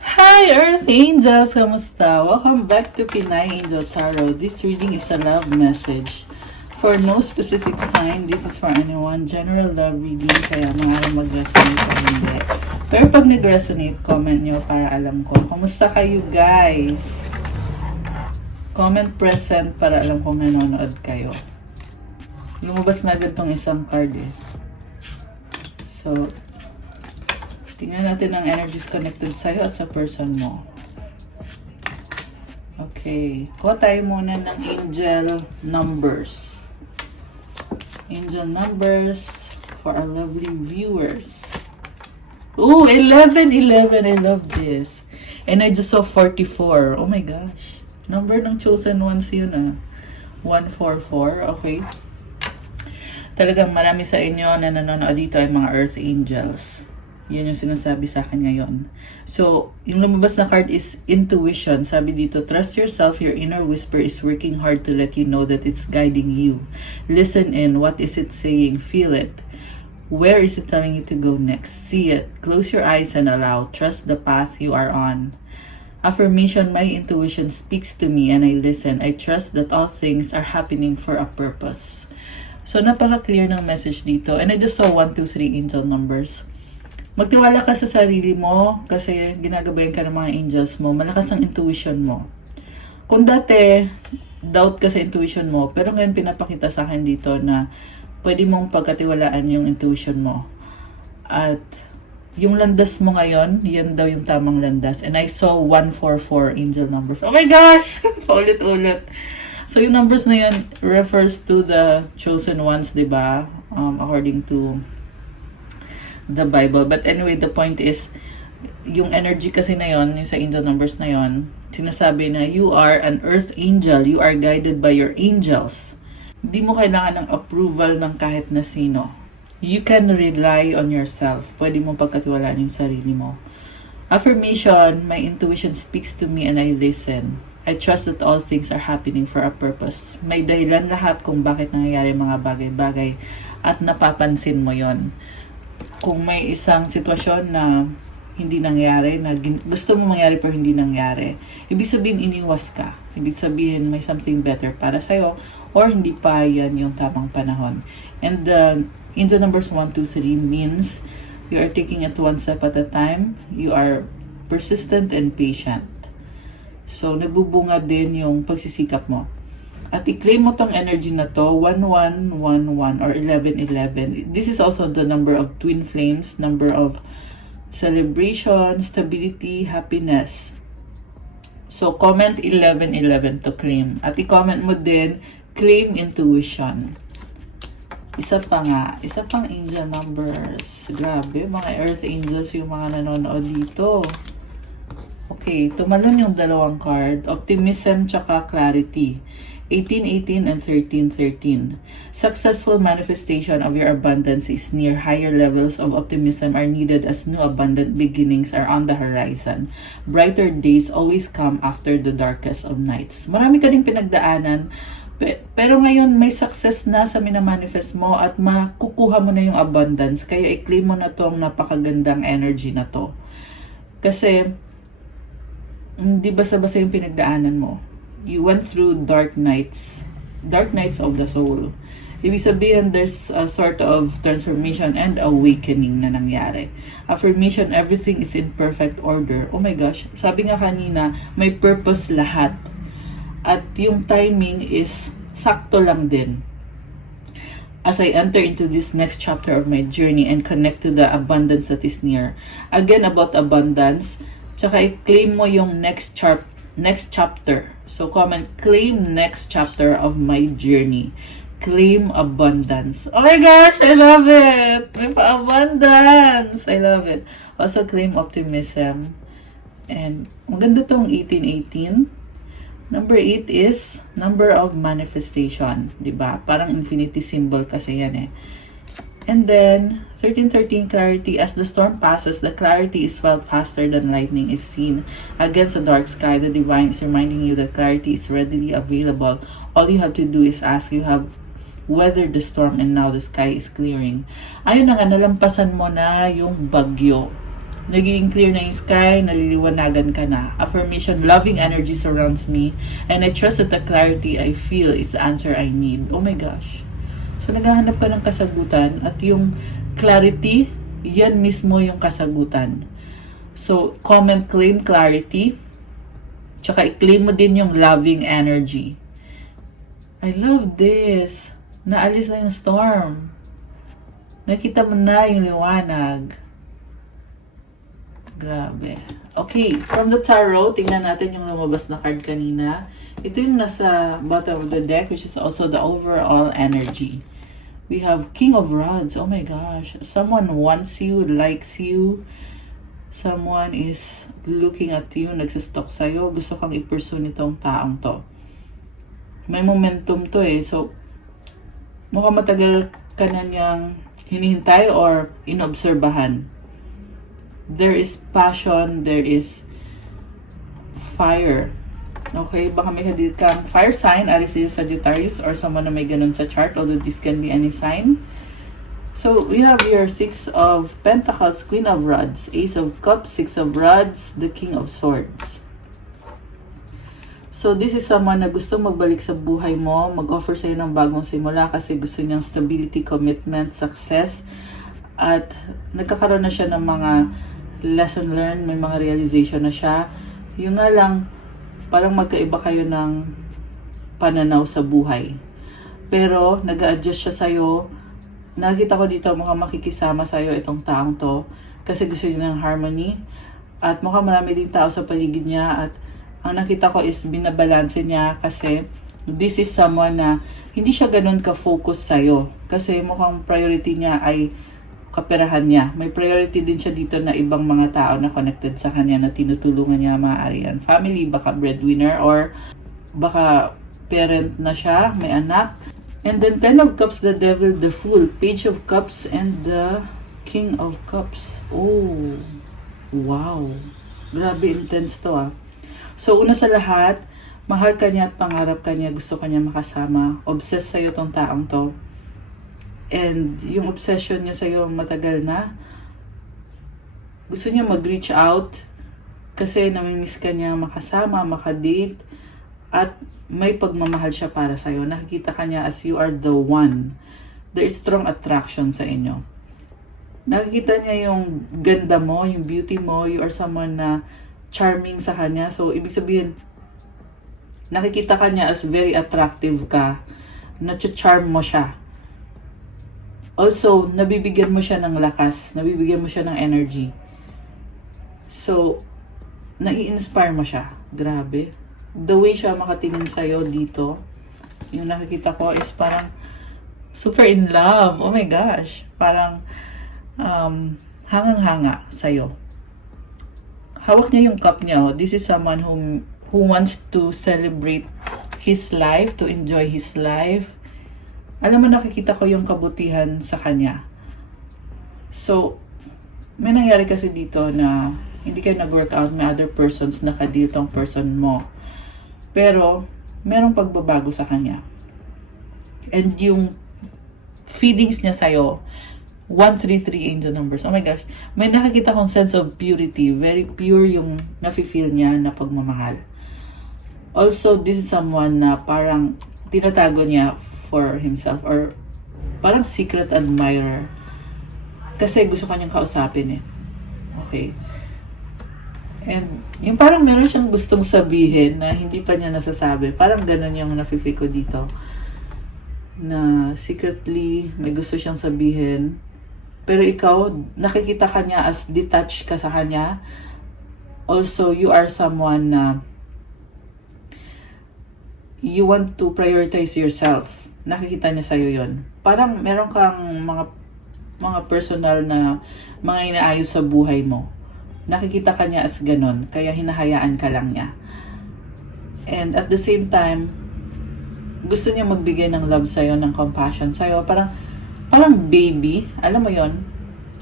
Hi Earth Angels! Kamusta? Welcome back to Pinay Angel Tarot. This reading is a love message. For no specific sign, this is for anyone. General love reading, kaya maaaring mag-resonate o hindi. Pero pag nag-resonate, comment nyo para alam ko. Kamusta kayo guys? Comment present para alam kong nanonood kayo. Lumabas na agad tong isang card eh. So, tingnan natin ang energies connected sa'yo at sa person mo. Okay. Kuha tayo muna ng angel numbers. Angel numbers for our lovely viewers. Oh, 11. I love this. And I just saw 44. Oh my gosh. Number ng chosen ones yun ah. 144. Okay. Talagang marami sa inyo na nanonood dito ay mga earth angels. Yan yung sinasabi sa akin ngayon. So, yung lumabas na card is intuition. Sabi dito, trust yourself, your inner whisper is working hard to let you know that it's guiding you. Listen in, what is it saying? Feel it. Where is it telling you to go next? See it. Close your eyes and allow. Trust the path you are on. Affirmation, my intuition speaks to me and I listen. I trust that all things are happening for a purpose. So, napaka-clear ng message dito. And I just saw 1, 2, 3 angel numbers. Magtiwala ka sa sarili mo kasi ginagabayan ka ng mga angels mo. Malakas ang intuition mo. Kung dati, doubt ka sa intuition mo, pero ngayon pinapakita sa akin dito na pwede mong pagkatiwalaan yung intuition mo. At yung landas mo ngayon, yan daw yung tamang landas. And I saw 144 angel numbers. Oh my gosh! Paulit-ulit. So yung numbers na yan refers to the chosen ones, diba? According to the Bible. But anyway, the point is, yung energy kasi na yon, yung sa angel numbers na yon, sinasabi na you are an earth angel, you are guided by your angels. Hindi mo kailangan ng approval ng kahit na sino. You can rely on yourself. Pwede mo pagkatiwalaan yung sarili mo. Affirmation, my intuition speaks to me and I listen. I trust that all things are happening for a purpose. May dahilan lahat kung bakit nangyayari mga bagay-bagay at napapansin mo yon. Kung may isang sitwasyon na hindi nangyari, na gusto mo mangyari pero hindi nangyari, ibig sabihin iniwas ka. Ibig sabihin may something better para sa'yo or hindi pa yan yung tamang panahon. And the angel numbers 1, 2, 3 means you are taking it one step at a time. You are persistent and patient. So, nabubunga din yung pagsisikap mo. At i-claim mo tong energy na to, 1111 or 1111. This is also the number of twin flames, number of celebration, stability, happiness. So, comment 1111 to claim. At i-comment mo din, claim intuition. Isa pang angel numbers. Grabe, mga earth angels yung mga nanonood dito. Okay, tumalon yung dalawang card, optimism tsaka clarity. 1818 and 1313. Successful manifestation of your abundance is near. Higher levels of optimism are needed as new abundant beginnings are on the horizon. Brighter days always come after the darkest of nights. Marami ka ding pinagdaanan, pero ngayon may success na sa minamanifest mo at makukuha mo na yung abundance. Kaya i-claim mo na tong napakagandang energy na to. Kasi, hindi basta-basta yung pinagdaanan mo. You went through dark nights of the soul. Ibig sabihin, there's a sort of transformation and awakening na nangyari. Affirmation, everything is in perfect order. Oh my gosh, sabi nga kanina, may purpose lahat. At yung timing is sakto lang din. As I enter into this next chapter of my journey and connect to the abundance that is near. Again, about abundance, tsaka i-claim mo yung next chapter. So comment, claim next chapter of my journey. Claim abundance. Oh my gosh, I love it! May pa-abundance! I love it. Also claim optimism. And maganda tong 1818. Number 8 is number of manifestation. Diba? Parang infinity symbol kasi yan eh. And then, 1313 clarity. As the storm passes, the clarity is felt faster than lightning is seen. Against a dark sky, the divine is reminding you that clarity is readily available. All you have to do is ask. You have weathered the storm and now the sky is clearing. Ayun na nga, nalampasan mo na yung bagyo. Nagiging clear na yung sky, naliliwanagan ka na. Affirmation, loving energy surrounds me, and I trust that the clarity I feel is the answer I need. Oh my gosh. So, naghahanap ka ng kasagutan, at yung clarity, yan mismo yung kasagutan. So, comment, claim clarity, tsaka i-claim mo din yung loving energy. I love this. Naalis na yung storm. Nakita mo na yung liwanag. Grabe. Okay, from the tarot, tingnan natin yung lumabas na card kanina. Ito yung nasa bottom of the deck, which is also the overall energy. We have King of Rods. Oh my gosh. Someone wants you, likes you. Someone is looking at you, nagsistalk sa'yo. Gusto kang i-pursue nitong taong to. May momentum to eh. So, mukhang matagal ka na niyang hinihintay or inobserbahan. There is passion, there is fire. Okay, baka may hadid kang fire sign, Aries, Leo, Sagittarius, or someone na may ganun sa chart, although this can be any sign. So, we have your Six of Pentacles, Queen of Rods, Ace of Cups, Six of Rods, the King of Swords. So, this is someone na gusto magbalik sa buhay mo, mag-offer sa'yo ng bagong simula kasi gusto niyang stability, commitment, success, at nagkakaroon na siya ng mga lesson learned, may mga realization na siya. Yung nga lang, parang magkaiba kayo ng pananaw sa buhay. Pero, nag-a-adjust siya sa'yo. Nakita ko dito, mukhang makikisama sa'yo itong taong to. Kasi gusto niya ng harmony. At mukhang marami din tao sa paligid niya. At ang nakita ko is binabalanse niya kasi this is someone na hindi siya ganun ka-focus sa'yo. Kasi mukhang priority niya ay kaperahan niya. May priority din siya dito na ibang mga tao na connected sa kanya na tinutulungan niya, maaari yan. Family, baka breadwinner, or baka parent na siya, may anak. And then 10 of Cups, the Devil, the Fool, Page of Cups, and the King of Cups. Oh, wow. Grabe, intense to ah. So, una sa lahat, mahal ka niya at pangarap ka niya, gusto ka niya makasama. Obsessed sa'yo tong taong to. And yung obsession niya sa'yo matagal na. Gusto niya mag-reach out kasi namimiss ka niya makasama, makadate, at may pagmamahal siya para sa'yo. Nakikita ka niya as you are the one. There is strong attraction sa inyo. Nakikita niya yung ganda mo, yung beauty mo. You are someone na charming sa kanya. So, ibig sabihin, nakikita ka niya as very attractive ka. Nacha-charm mo siya. Also, nabibigyan mo siya ng lakas. Nabibigyan mo siya ng energy. So, nai-inspire mo siya. Grabe. The way siya makatingin sa'yo dito, yung nakikita ko is parang super in love. Oh my gosh. Parang hangang-hanga sa'yo. Hawak niya yung cup niya. Oh. This is someone who wants to celebrate his life, to enjoy his life. Alam mo, nakikita ko yung kabutihan sa kanya. So, may nangyari kasi dito na hindi kayo nag-workout, may other persons nakadeal tong person mo. Pero, merong pagbabago sa kanya. And yung feelings niya sa'yo, 133 angel numbers. Oh my gosh. May nakikita kong sense of purity. Very pure yung nafe-feel niya na pagmamahal. Also, this is someone na parang tinatago niya for himself or parang secret admirer. Kasi gusto kanyang kausapin eh. Okay. And yung parang meron siyang gustong sabihin na hindi pa niya nasasabi. Parang ganun yung nafe-feel ko dito. Na secretly may gusto siyang sabihin. Pero ikaw, nakikita ka niya as detached ka sa kanya. Also, you are someone na you want to prioritize yourself. Nakikita niya sa'yo yun. Parang meron kang mga personal na mga inaayos sa buhay mo. Nakikita ka niya as ganon. Kaya hinahayaan ka lang niya. And at the same time, gusto niya magbigay ng love sa'yo, ng compassion sa'yo. Parang baby. Alam mo yon.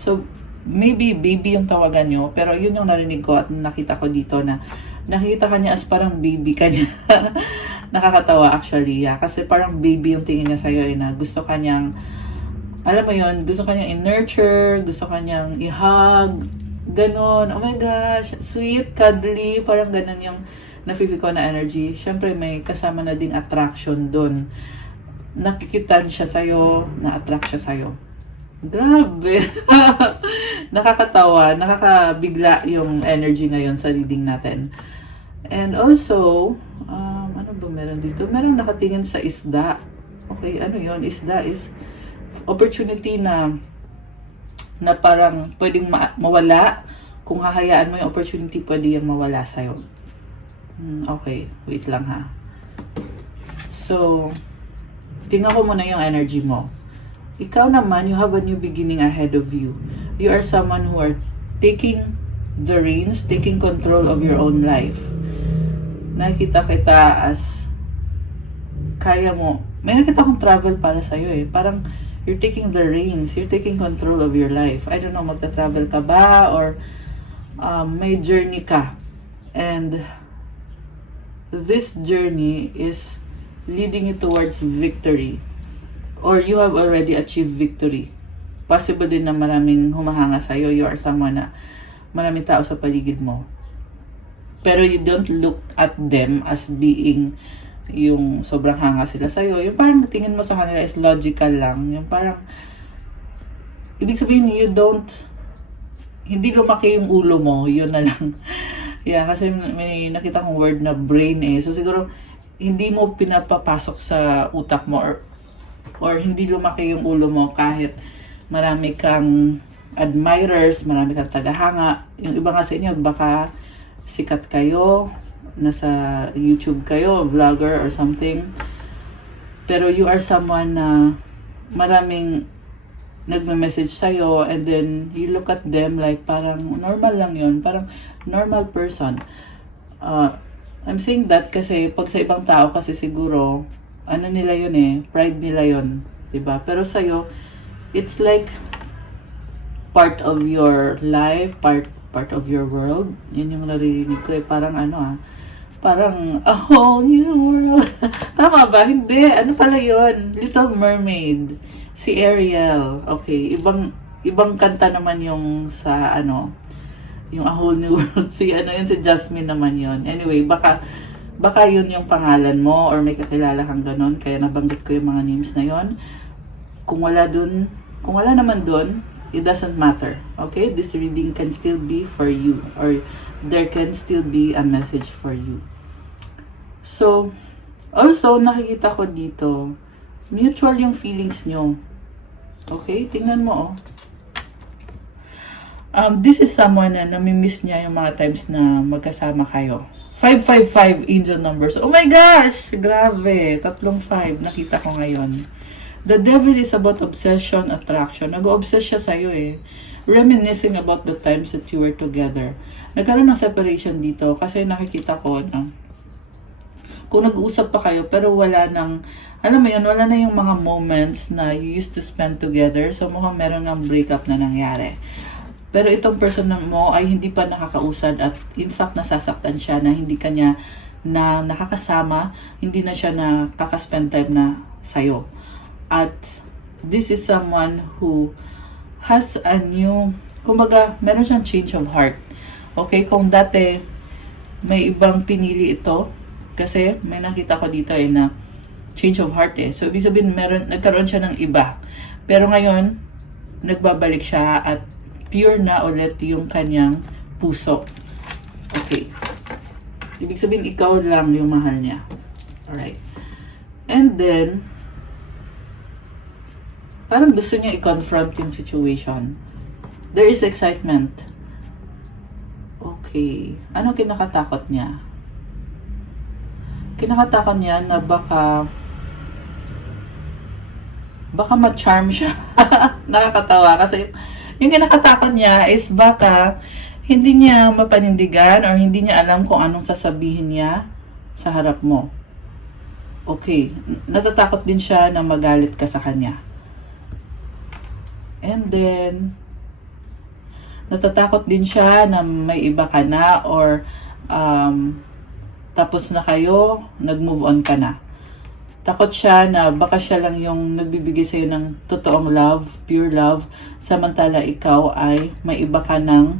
So, maybe baby yung tawagan nyo. Pero yun yung narinig ko at nakita ko dito na nakikita ka niya as parang baby ka niya. Nakakatawa actually. Yeah. Kasi parang baby yung tingin niya sa'yo na gusto ka niyang, alam mo yon, gusto ka niyang i-nurture, gusto ka niyang i-hug, Ganon. Oh my gosh. Sweet, cuddly. Parang ganon yung nafe-feel ko na energy. Syempre, may kasama na ding attraction dun. Nakikitan siya sa'yo, na-attract siya sa'yo. Grabe. Nakakatawa, nakakabigla yung energy ngayon sa reading natin. And also, ano ba meron dito? Meron nakatingin sa isda. Okay, ano yon? Isda is opportunity na parang pwedeng mawala. Kung hahayaan mo yung opportunity, pwede yung mawala sa'yo. Okay, wait lang ha. So, tingnan ko muna yung energy mo. Ikaw naman, you have a new beginning ahead of you. You are someone who are taking the reins, taking control of your own life. Nakita kita as kaya mo. May nakita kong travel para sa'yo eh. Parang you're taking the reins, you're taking control of your life. I don't know, magta-travel ka ba or may journey ka. And this journey is leading you towards victory. Or you have already achieved victory. Possible din na maraming humahanga sa'yo. You are someone na maraming tao sa paligid mo. Pero you don't look at them as being yung sobrang hanga sila sa'yo. Yung parang tingin mo sa kanila is logical lang. Yung parang, ibig sabihin, hindi lumaki yung ulo mo. Yun na lang. Yeah, kasi may nakita kong word na brain eh. So siguro, hindi mo pinapapasok sa utak mo or hindi lumaki yung ulo mo kahit marami kang admirers, marami kang tagahanga. Yung iba nga sa inyo, baka sikat kayo, nasa YouTube kayo, vlogger or something. Pero you are someone na maraming nagme-message sa'yo and then you look at them like parang normal lang yun, parang normal person. I'm saying that kasi pag sa ibang tao kasi siguro, ano nila yun eh, pride nila yun, diba? Pero sa'yo, it's like part of your life, part of your world. Yun yung naririnig ko eh, parang parang a whole new world. Tama ba? Hindi. Ano pala yun? Little Mermaid. Si Ariel. Okay. Ibang kanta naman yung sa yung A Whole New World. Si Jasmine naman yun. Anyway, baka yun yung pangalan mo or may kakilala kang ganon. Kaya nabanggit ko yung mga names na yun. Kung wala naman dun, it doesn't matter. Okay? This reading can still be for you or there can still be a message for you. So, also, nakikita ko dito, mutual yung feelings nyo. Okay? Tingnan mo, this is someone na namimiss niya yung mga times na magkasama kayo. 555 angel numbers. Oh my gosh! Grabe. 3-5. Nakita ko ngayon. The devil is about obsession, attraction. Nag-obsess siya sa'yo eh. Reminiscing about the times that you were together. Nagkaroon ng separation dito kasi nakikita ko na kung nag-uusap pa kayo pero wala nang, alam mo yun, wala na yung mga moments na you used to spend together. So mukhang meron ng breakup na nangyari. Pero itong person mo ay hindi pa nakakausad at in fact nasasaktan siya na hindi kanya na nakakasama, hindi na siya nakaka-spend time na sa'yo. At this is someone who has a new, kumbaga, meron siyang change of heart. Okay, kung dati may ibang pinili ito, kasi may nakita ko dito na change of heart eh. So, ibig sabihin, nagkaroon siya ng iba. Pero ngayon, nagbabalik siya at pure na ulit yung kanyang puso. Okay. Ibig sabihin, ikaw lang yung mahal niya. Alright. And then, parang gusto niya i-confront yung situation. There is excitement. Okay. Ano kinakatakot niya? Kinakatakot niya na baka ma-charm siya. Nakakatawa kasi yung kinakatakot niya is baka hindi niya mapanindigan or hindi niya alam kung anong sasabihin niya sa harap mo. Okay. Natatakot din siya na magalit ka sa kanya. And then, natatakot din siya na may iba ka na or tapos na kayo, nag-move on ka na. Takot siya na baka siya lang yung nagbibigay sa'yo ng totoong love, pure love, samantala ikaw ay may iba ka ng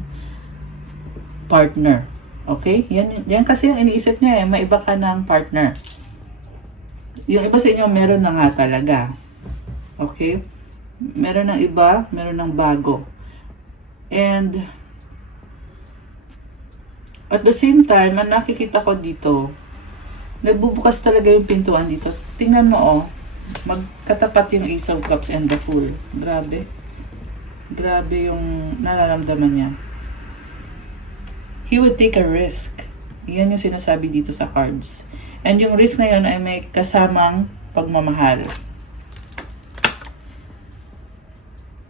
partner. Okay? Yan kasi yung iniisip niya may iba ka ng partner. Yung iba sa inyo, meron na nga talaga. Okay? Meron ng iba, meron ng bago. And, at the same time, ang nakikita ko dito, nagbubukas talaga yung pintuan dito. Tingnan mo, magkatapat yung Ace of Cups and the Fool. Grabe. Grabe yung nararamdaman niya. He would take a risk. Yan yung sinasabi dito sa cards. And yung risk na yun ay may kasamang pagmamahal.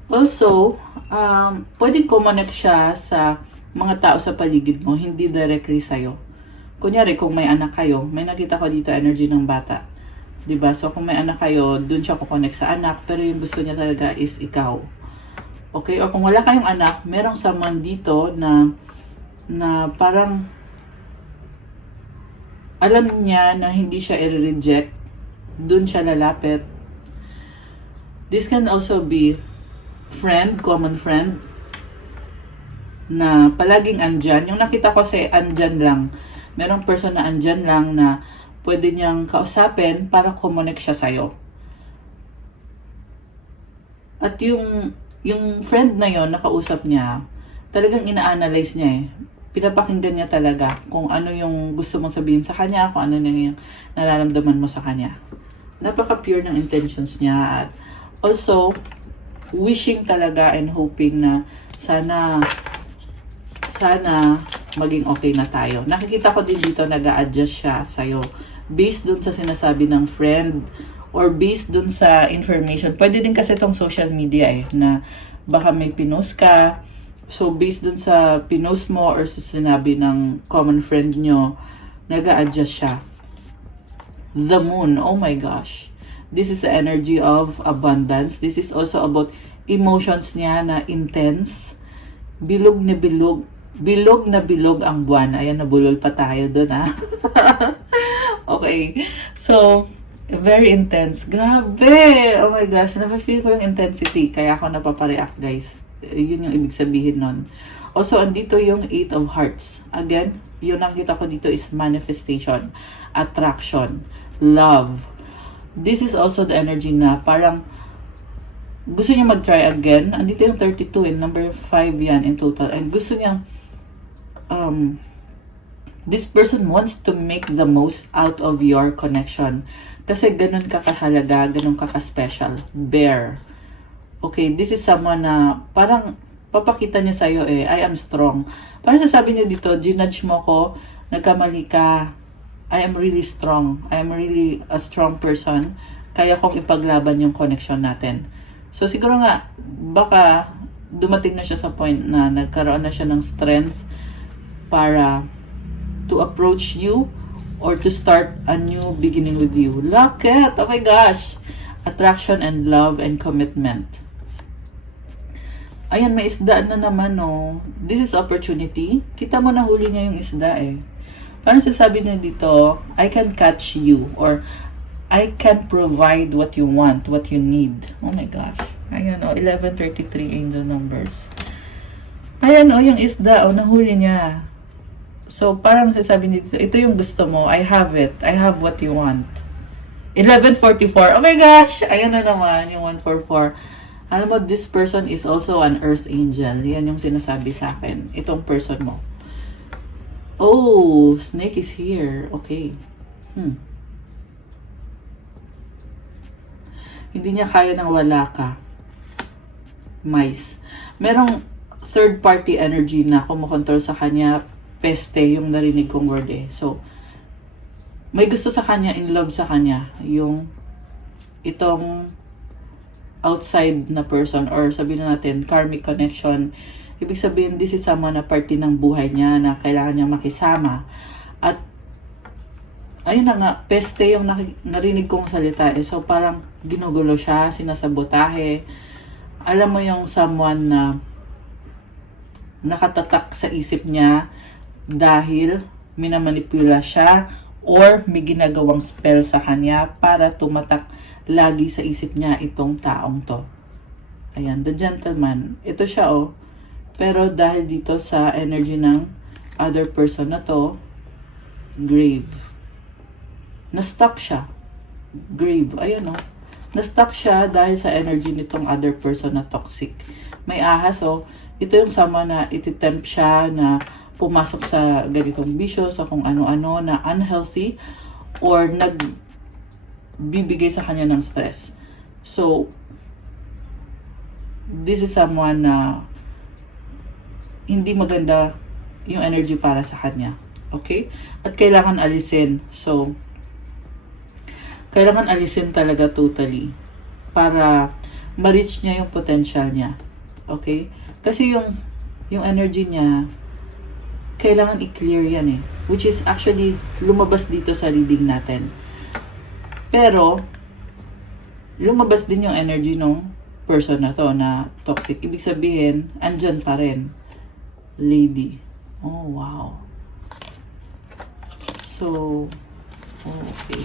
Also, pwedeng kumonek siya sa mga tao sa paligid mo, hindi directly sa'yo. Kunyari, kung may anak kayo, may nakita ko dito energy ng bata. Diba? So, kung may anak kayo, dun siya kukonek sa anak, pero yung gusto niya talaga is ikaw. Okay? O kung wala kayong anak, merong someone dito na parang alam niya na hindi siya i-reject, dun siya lalapit. This can also be friend, common friend, na palaging andyan. Yung nakita ko say andyan lang. Merong person na andyan lang na pwede niyang kausapin para kumonek siya sa'yo. At yung friend na yon nakausap niya, talagang ina-analyze niya pinapakinggan niya talaga kung ano yung gusto mong sabihin sa kanya, kung ano yung nararamdaman mo sa kanya. Napaka-pure ng intentions niya. At also, wishing talaga and hoping na sana maging okay na tayo. Nakikita ko din dito nag-a-adjust siya sa'yo. Based dun sa sinasabi ng friend or based dun sa information. Pwede din kasi itong social media na baka may pinost ka. So, based dun sa pinost mo or sa sinabi ng common friend nyo, nag-a-adjust siya. The moon, oh my gosh. This is the energy of abundance. This is also about emotions niya na intense. Bilog na bilog. Bilog na bilog ang buwan. Ayan, nabulol pa tayo dun, Okay. So, very intense. Grabe! Oh my gosh, napafeel ko yung intensity. Kaya ako napapareact, guys. Yun yung ibig sabihin nun. Also, andito yung 8 of Hearts. Again, yung nakita ko dito is manifestation, attraction, love. This is also the energy na parang gusto niya mag-try again. Andito yung 32 and number 5 yan in total. And gusto niya this person wants to make the most out of your connection. Kasi ganun ka kahalaga, ganun ka ka-special. Bear. Okay, this is someone na parang papakita niya sa'yo I am strong. Parang sasabi niya dito, ginudge mo ko, nagkamali ka, I am really strong. I am really a strong person. Kaya kong ipaglaban yung connection natin. So siguro nga, baka dumating na siya sa point na nagkaroon na siya ng strength para to approach you or to start a new beginning with you. Look it! Oh my gosh! Attraction and love and commitment. Ayan, may isda na naman, This is opportunity. Kita mo, nahuli niya yung isda, Parang sasabi niya dito, I can catch you or I can provide what you want, what you need. Oh my gosh. Ayan, 1133 angel numbers. Ayan, yung isda, nahuli niya. So, parang sasabi niya dito, ito yung gusto mo. I have it. I have what you want. 1144. Oh my gosh! Ayan na naman, yung 144. Alam mo, this person is also an earth angel. Yan yung sinasabi sa akin. Itong person mo. Oh, snake is here. Okay. Hindi niya kaya nang wala ka. Mice. Merong third party energy na kumukontrol sa kanya. Peste yung narinig kong word So, may gusto sa kanya, in love sa kanya. Yung itong outside na person or sabihin natin karmic connection. Ibig sabihin, this is someone na parte ng buhay niya na kailangan niyang makisama. At ayun na nga, peste yung narinig kong salita So parang ginugulo siya, sinasabotahe. Alam mo yung someone na nakatatak sa isip niya dahil minamanipula siya or may ginagawang spell sa kanya para tumatak lagi sa isip niya itong taong to. Ayan, the gentleman. Ito siya Pero dahil dito sa energy ng other person na to, grave. Na-stuck siya. Grave. Ayan, oh. Na-stuck siya dahil sa energy nitong other person na toxic. May ahas, oh. Ito yung sama na ititempt siya na pumasok sa ganitong bisyo, sa kung ano-ano na unhealthy or nagbibigay sa kanya ng stress. So, this is someone na hindi maganda yung energy para sa kanya. Okay? At kailangan alisin. So, kailangan alisin talaga totally para ma-reach niya yung potential niya. Okay? Kasi yung energy niya, kailangan i-clear yan eh. Which is actually lumabas dito sa reading natin. Pero, lumabas din yung energy ng person na to na toxic. Ibig sabihin, andyan pa rin. Lady. Oh, wow. So, okay.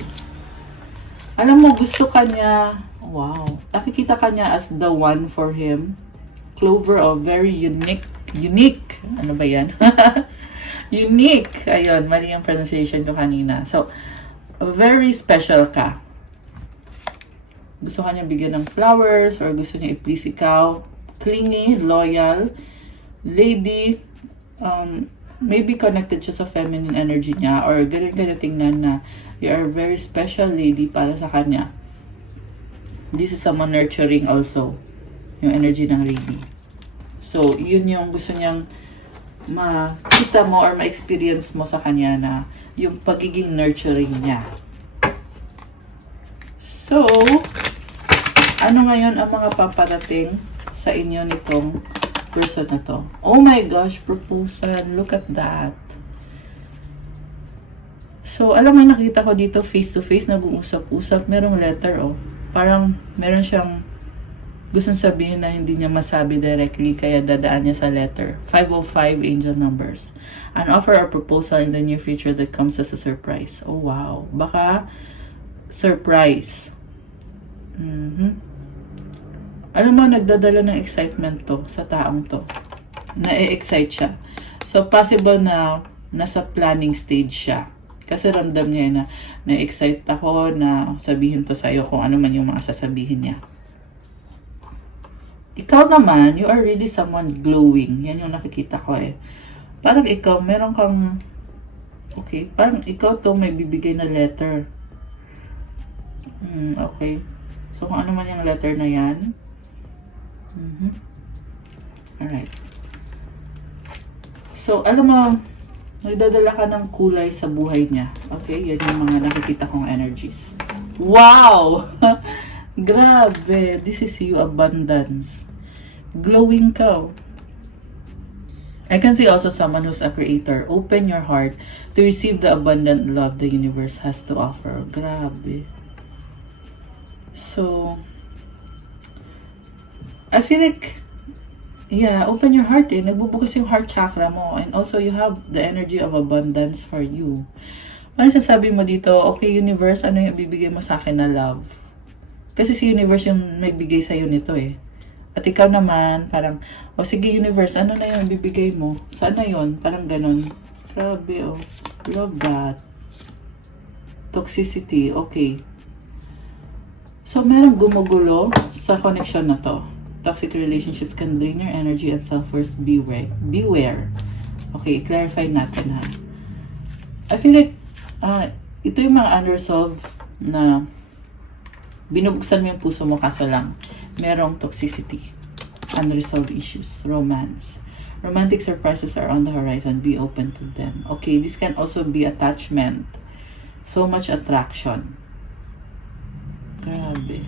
Alam mo, gusto ka niya, wow. Nakikita ka niya as the one for him. Clover, oh, very unique. Ano ba yan? Unique. Ayun, mali ang pronunciation ko kanina. So, very special ka. Gusto ka niya bigyan ng flowers or gusto niya i-please ikaw. Clingy, loyal, lady, maybe connected siya sa feminine energy niya or ganun kanya tingnan na you are a very special lady para sa kanya. This is someone nurturing also. Yung energy ng lady. So, yun yung gusto niyang makita mo or ma-experience mo sa kanya na yung pagiging nurturing niya. So, ano ngayon ang mga paparating sa inyo nitong person na to? Oh my gosh, proposal. Look at that. So, alam mo, nakita ko dito face-to-face, nag-uusap-usap. Merong letter, oh. Parang meron siyang gustong sabihin na hindi niya masabi directly, kaya dadaan niya sa letter. 505 angel numbers. An offer or proposal in the near future that comes as a surprise. Oh, wow. Baka surprise. Alam mo, nagdadala ng excitement to sa taong to. Na-excite siya. So, possible na nasa planning stage siya. Kasi ramdam niya na na-excite ako na sabihin to sa'yo kung ano man yung mga sasabihin niya. Ikaw naman, you are really someone glowing. Yan yung nakikita ko eh. Parang ikaw, meron kang, okay, parang ikaw to may bibigay na letter. Okay. So, kung ano man yung letter na yan. Alright. So, alam mo, nagdadala ka ng kulay sa buhay niya. Okay? Yan yung mga nakikita kong energies. Wow! Grabe! This is you, abundance. Glowing ka. I can see also someone who's a creator. Open your heart to receive the abundant love the universe has to offer. Grabe. So, I feel like, yeah, open your heart eh. Nagbubukas yung heart chakra mo. And also, you have the energy of abundance for you. Parang sasabi mo dito, okay, universe, ano yung ibibigay mo sa akin na love? Kasi si universe yung nagbigay sa'yo nito eh. At ikaw naman, parang, o sige universe, ano na yung ibibigay mo? Saan na yun? Parang ganun. Grabe, oh. Love that. Toxicity, okay. So, merong gumugulo sa connection na to. Toxic relationships can drain your energy and self-worth. Beware. Okay, clarify natin ha. I feel like, ito yung mga unresolved na binubuksan mo yung puso mo kaso lang merong toxicity, unresolved issues, romance. Romantic surprises are on the horizon. Be open to them. Okay, this can also be attachment. So much attraction. Grabe.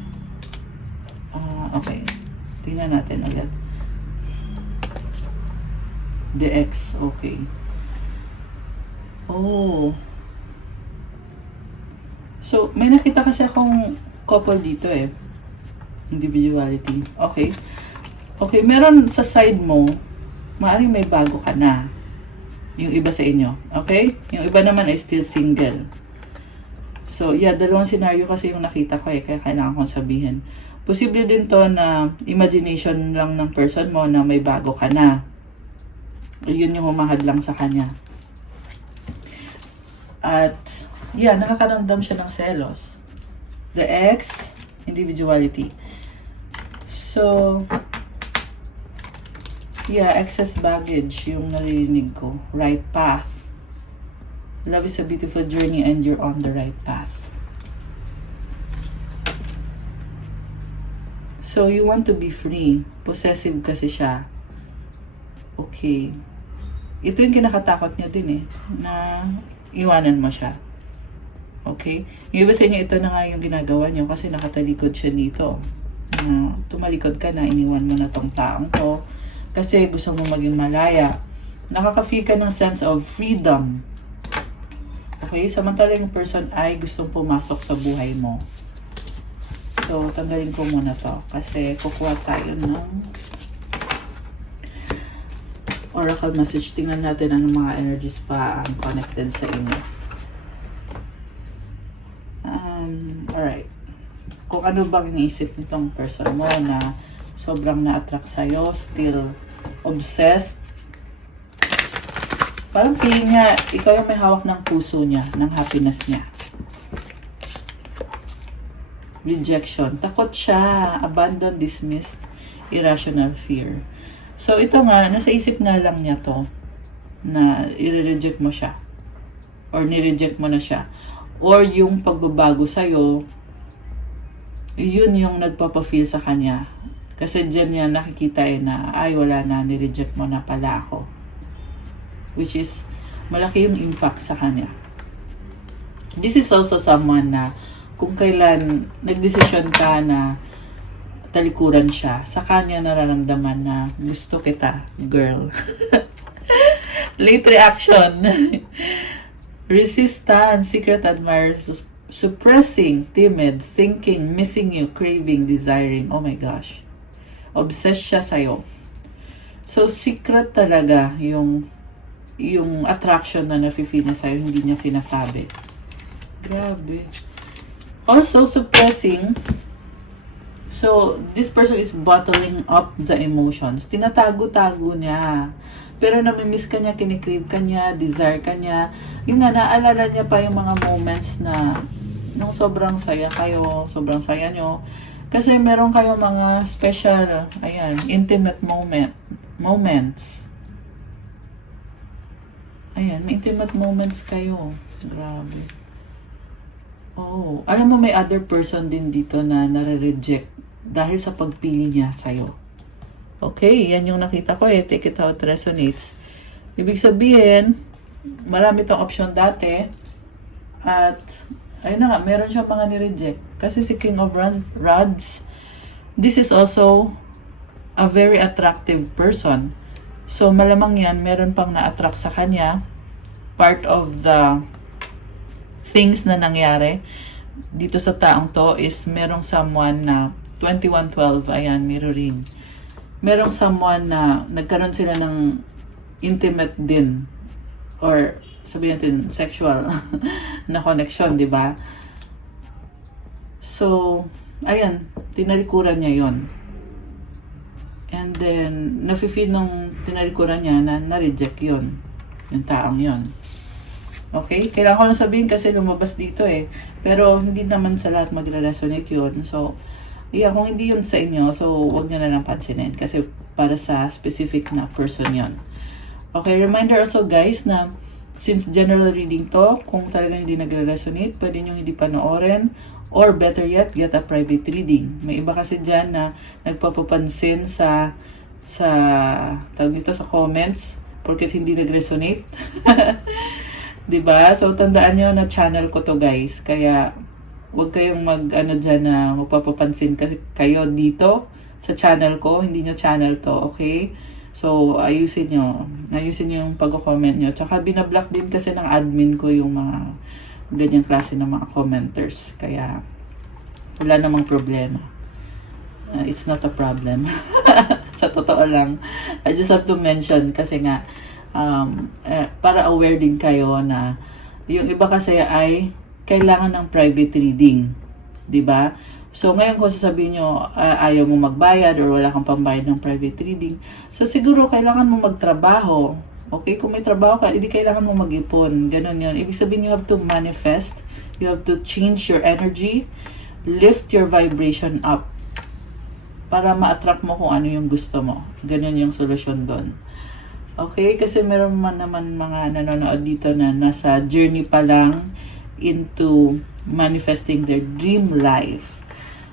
Okay. Tingnan natin ulit. The ex. Okay. Oh. So, may nakita kasi akong couple dito eh. Individuality. Okay. Okay, meron sa side mo, maaaring may bago ka na. Yung iba sa inyo. Okay? Yung iba naman ay still single. So, yeah, dalawang scenario kasi yung nakita ko eh, kaya kailangan kong sabihin. Posible din to na imagination lang ng person mo na may bago ka na. Yun yung humahad lang sa kanya. At, yeah, nakakaramdam siya ng selos. The X, individuality. So, yeah, excess baggage yung naririnig ko. Right path. Love is a beautiful journey and you're on the right path. So, you want to be free. Possessive kasi siya. Okay. Ito yung kinakatakot niya din eh. Na iwanan mo siya. Okay? Yung iba sa inyo, ito na nga yung ginagawa niyo kasi nakatalikod siya dito. Na tumalikod ka na, iniwan mo na tong taong to. Kasi gusto mo maging malaya. Nakaka-feel ka ng sense of freedom. Okay? Samantala yung person ay gustong pumasok sa buhay mo. So, tanggalin ko muna to. Kasi kukuha tayo ng oracle message. Tingnan natin anong mga energies pa ang connected sa inyo. Alright. Kung ano bang iniisip nitong person mo na sobrang na-attract sa'yo, still obsessed. Parang feeling niya, ikaw yung may hawak ng puso niya, ng happiness niya. Rejection. Takot siya. Abandon, dismissed, irrational fear. So, ito nga, nasa isip nga lang niya to na i-reject mo siya. Or ni-reject mo na siya. Or yung pagbabago sa'yo, yun yung nagpapafeel sa kanya. Kasi dyan niya nakikita na, ay wala na, ni-reject mo na pala ako. Which is, malaki yung impact sa kanya. This is also someone na, kung kailan nagdesisyon ka na talikuran siya, sa kanya nararamdaman na gusto kita, girl. Late reaction. Resistance, secret admirer, suppressing, timid, thinking, missing you, craving, desiring. Oh my gosh. Obsessed siya sa'yo. So, secret talaga yung attraction na nafe-feel niya sa'yo, hindi niya sinasabi. Grabe. Also, suppressing. So, this person is bottling up the emotions. Tinatago-tago niya. Pero namimiss ka niya, kinikrave ka niya, desire ka niya. Yung nga, naalala niya pa yung mga moments na nung sobrang saya kayo, sobrang saya nyo. Kasi meron kayo mga special, ayan, intimate moments. Ayan, may intimate moments kayo. Grabe. Oh, alam mo may other person din dito na nare-reject dahil sa pagpili niya sa'yo. Okay, yan yung nakita ko eh. Take it how it resonates. Ibig sabihin, marami tong option dati. At, ayun na nga, meron siya mga ni-reject. Kasi si King of Rods, this is also a very attractive person. So, malamang yan, meron pang na-attract sa kanya. Part of the things na nangyari dito sa taong to is merong someone na 2112, ayan, mirroring. Merong someone na nagkaroon sila ng intimate din or sabihin natin sexual na connection, di ba? So, ayan, tinalikuran niya yon. And then, nafe-feel nung tinalikuran niya na na-reject yon, yung taong yon. Okay? Kailangan ko lang sabihin kasi lumabas dito eh. Pero hindi naman sa lahat magre-resonate yun. So, yeah, kung hindi yun sa inyo, so huwag nyo na lang pansinin. Kasi para sa specific na person yun. Okay, reminder also guys na since general reading to, kung talagang hindi nagre-resonate, pwede nyo hindi panoorin. Or better yet, get a private reading. May iba kasi dyan na nagpapapansin sa tawag nito, sa comments porket hindi nag-resonate. Diba? So, tandaan nyo na channel ko to guys. Kaya, huwag kayong mag-ano dyan na mapapapansin kasi kayo dito sa channel ko. Hindi nyo channel to, okay? So, ayusin nyo. Ayusin nyo yung pag-comment nyo. Tsaka, binablock din kasi ng admin ko yung mga ganyang klase ng mga commenters. Kaya, wala namang problema. It's not a problem. Sa totoo lang. I just have to mention kasi nga, para aware din kayo na yung iba kasi ay kailangan ng private reading, 'di ba? So ngayon kung sasabihin nyo ayaw mo magbayad or wala kang pambayad ng private reading, so siguro kailangan mo magtrabaho Okay, kung may trabaho ka, hindi kailangan mo mag-ipon. Ganon yun. Ibig sabihin, you have to manifest. You have to change your energy. Lift your vibration up. Para ma-attract mo kung ano yung gusto mo. Ganon yung solusyon doon. Okay, kasi meron man naman mga nanonood dito na nasa journey pa lang into manifesting their dream life.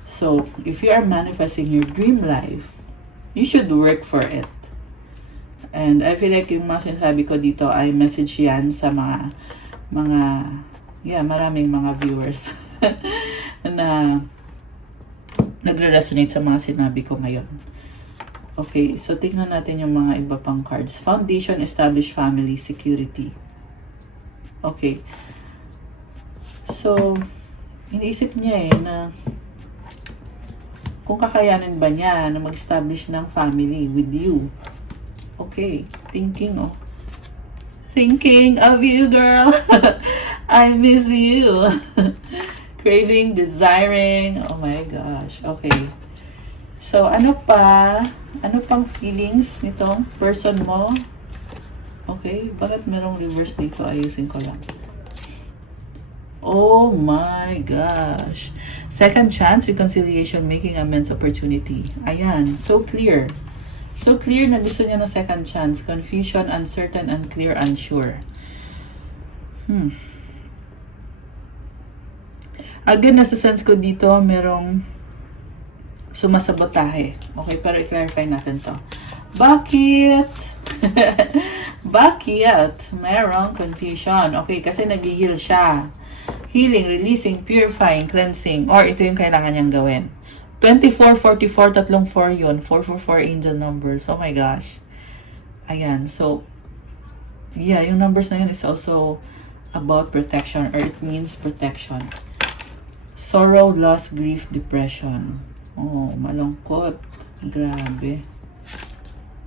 So, if you are manifesting your dream life, you should work for it. And I feel like yung mga sinasabi ko dito ay message yan sa maraming mga viewers na nagre-resonate sa mga sinabi ko ngayon. Okay, so tingnan natin yung mga iba pang cards. Foundation, established family, security. Okay. So, iniisip niya na kung kakayanin ba niya na mag-establish ng family with you. Okay, thinking of you, girl. I miss you. Craving, desiring. Oh my gosh. Okay. So, ano pang feelings nitong person mo? Okay, bakit merong reverse dito? Ayusin ko lang. Oh my gosh. Second chance, reconciliation, making amends, opportunity. Ayan, so clear. So clear na gusto niya ng second chance. Confusion, uncertain, unclear, unsure. Again, nasa sense ko dito, merong sumasabotahe. Okay, pero i-clarify natin to. Bakit? Bakit? Merong confusion. Okay, kasi nag-heal siya. Healing, releasing, purifying, cleansing. Or ito yung kailangan niyang gawin. 24, 44, tatlong 4 yun. 444 angel numbers. Oh my gosh. Ayan. So, yeah, yung numbers na yun is also about protection, or it means protection. Sorrow, loss, grief, depression. Oh, malungkot. Grabe.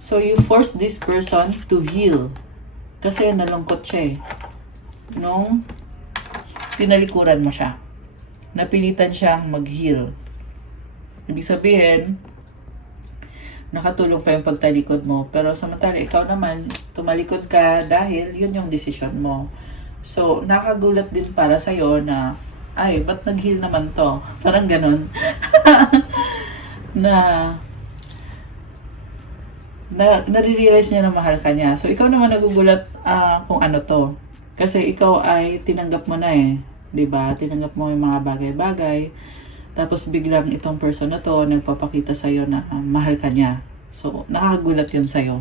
So, you force this person to heal. Kasi nalungkot siya eh. Nung tinalikuran mo siya. Napilitan siyang mag-heal. Ibig sabihin, nakatulong pa yung pagtalikod mo. Pero samantala, ikaw naman, tumalikod ka dahil yun yung decision mo. So, nakagulat din para sa'yo na, ay, ba't nag-heal naman to? Parang ganun. Nare-realize niya na mahal ka niya. So, ikaw naman nagugulat kung ano to. Kasi ikaw ay tinanggap mo na eh. 'Di ba? Tinanggap mo yung mga bagay-bagay. Tapos biglang itong person na to nagpapakita sa'yo na mahal ka niya. So, nakakagulat yun sa'yo.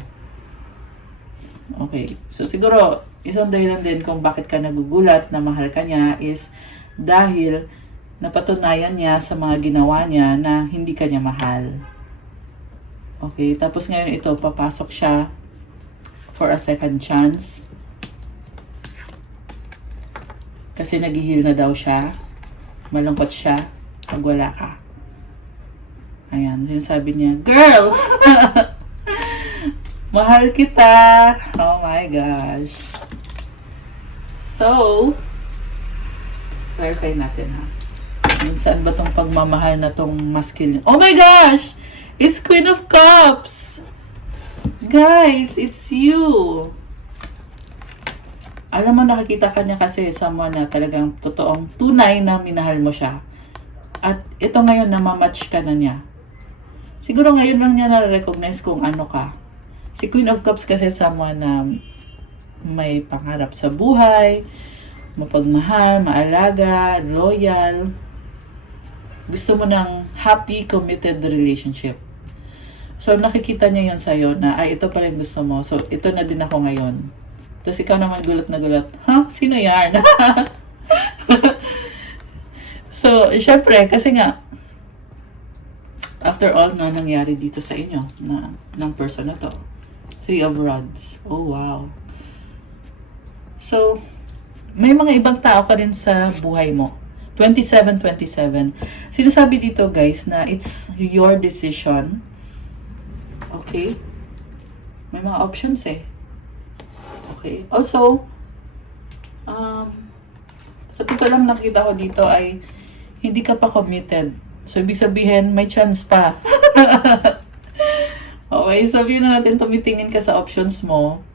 Okay. So, siguro, isang dahilan din kung bakit ka nagugulat na mahal ka niya is dahil napatunayan niya sa mga ginawa niya na hindi ka niya mahal. Okay. Tapos ngayon ito, papasok siya for a second chance. Kasi nag-heal na daw siya. Malungkot siya pag wala ka. Ayan, sinasabi niya, girl! Mahal kita! Oh my gosh. So, clarify natin ha. Saan ba tong pagmamahal na tong masculine? Oh my gosh! It's Queen of Cups! Guys, it's you! Alam mo, nakikita ka niya kasi someone na talagang totoong tunay na minahal mo siya. At ito ngayon na mamatch ka na niya. Siguro ngayon lang niya na-recognize kung ano ka. Si Queen of Cups kasi someone na may pangarap sa buhay, mapagmahal, maalaga, loyal. Gusto mo ng happy, committed relationship. So nakikita niya yun sa'yo na, ay ito pala yung gusto mo. So ito na din ako ngayon. Tapos ikaw naman gulat na gulat, ha? Sino yan? So, syempre, kasi nga, after all na nangyari dito sa inyo, ng person na to, 3 of Rods. Oh, wow. So, may mga ibang tao ka rin sa buhay mo. 27. Sinasabi dito, guys, na it's your decision. Okay? May mga options eh. Okay. Also, sa totoo lang nakita ko dito ay hindi ka pa committed. So, ibig sabihin, may chance pa. Okay, sabihin na natin, tumitingin ka sa options mo.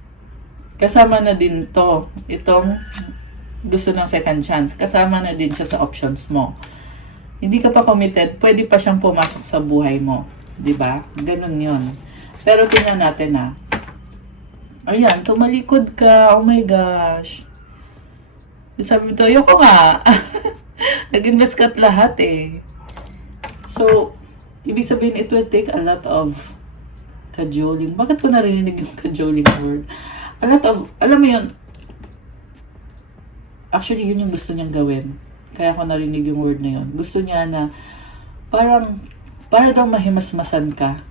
Kasama na din to. Itong gusto ng second chance. Kasama na din siya sa options mo. Hindi ka pa committed, pwede pa siyang pumasok sa buhay mo. 'Di ba? Ganun yon. Pero tingnan natin na. Ayan, tumalikod ka. Oh my gosh. Sabi to, ayoko nga. Nag-invest ka at lahat eh. So, ibig sabihin, it will take a lot of cajoling. Bakit ko narinig yung cajoling word? A lot of, alam mo yun, actually, yun yung gusto niyang gawin. Kaya ko narinig yung word na yun. Gusto niya na, para daw mahimasmasan ka.